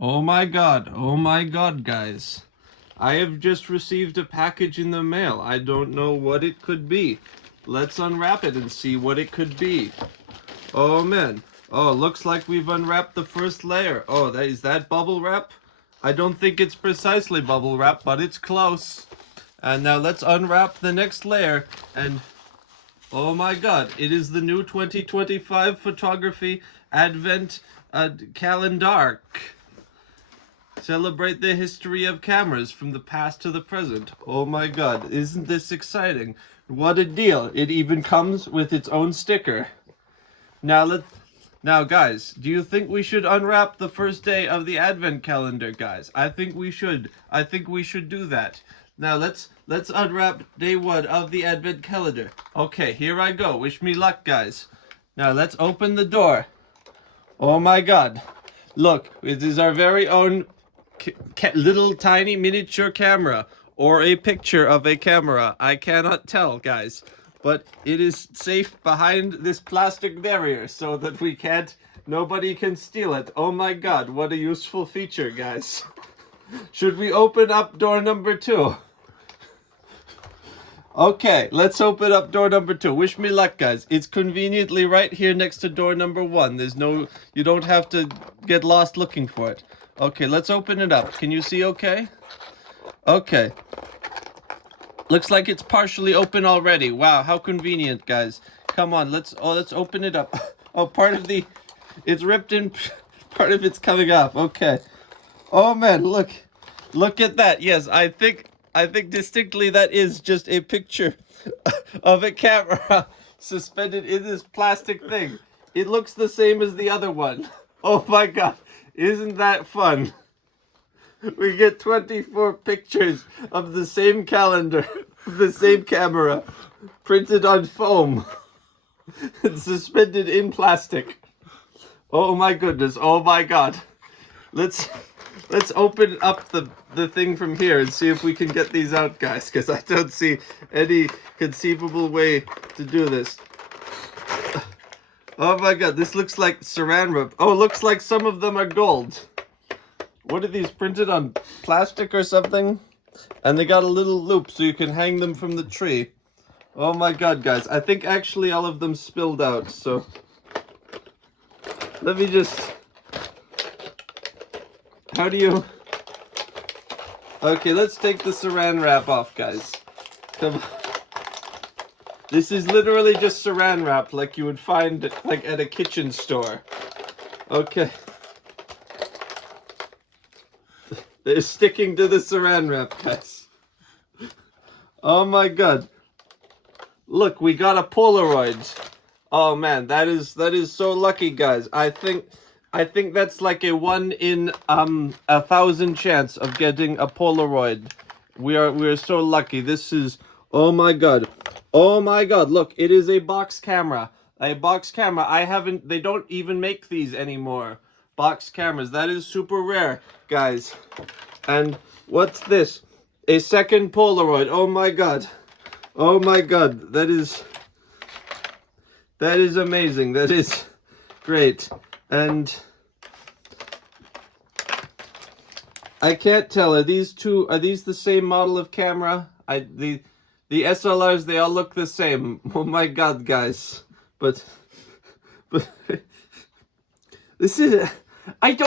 Oh my god, guys. I have just received a package in the mail. I don't know what it could be. Let's unwrap it and see what it could be. Oh man. Oh, looks like we've unwrapped the first layer. Oh, is that bubble wrap? I don't think it's precisely bubble wrap, but it's close. And now let's unwrap the next layer and oh my god, it is the new 2025 photography advent calendar. Celebrate the history of cameras from the past to the present. Oh my god, isn't this exciting? What a deal. It even comes with its own sticker. Now guys, do you think we should unwrap the first day of the advent calendar, guys? I think we should. I think we should do that. Now let's unwrap day 1 of the advent calendar. Okay, here I go. Wish me luck, guys. Now let's open the door. Oh my god. Look, it is our very own little tiny miniature camera, or a picture of a camera. I cannot tell, guys, but it is safe behind this plastic barrier so that nobody can steal it. Oh my god, what a useful feature, guys. Should we open up door number 2? Okay, let's open up door number 2. Wish me luck, guys. It's conveniently right here next to door number 1. You don't have to get lost looking for it. Okay, let's open it up. Can you see okay? Okay. Looks like it's partially open already. Wow, how convenient, guys. Come on, let's open it up. Oh, it's ripped in, part of it's coming off. Okay. Oh man, look at that. Yes, I think distinctly that is just a picture of a camera suspended in this plastic thing. It looks the same as the other one. Oh my god, isn't that fun? We get 24 pictures of the same calendar, the same camera, printed on foam, and suspended in plastic. Oh my goodness, oh my god. Let's open up the thing from here and see if we can get these out, guys, because I don't see any conceivable way to do this. Oh my god, this looks like saran wrap. Oh, looks like some of them are gold. What are these, printed on plastic or something? And they got a little loop so you can hang them from the tree. Oh my god, guys. I think actually all of them spilled out, so... Let me just... How do you... Okay, let's take the saran wrap off, guys. Come on. This is literally just saran wrap like you would find like at a kitchen store. Okay. They're sticking to the saran wrap, guys. Oh my god. Look, we got a Polaroid. Oh man, that is so lucky, guys. I think that's like a 1 in 1,000 chance of getting a Polaroid. We are so lucky. This is, oh my god. Oh my god, look, it is a box camera. A box camera. They don't even make these anymore. Box cameras. That is super rare, guys. And what's this? A second Polaroid. Oh my god. Oh my god. That is amazing. That is great. And I can't tell. Are these the same model of camera? The SLRs, they all look the same. Oh my god, guys. But this is, I don't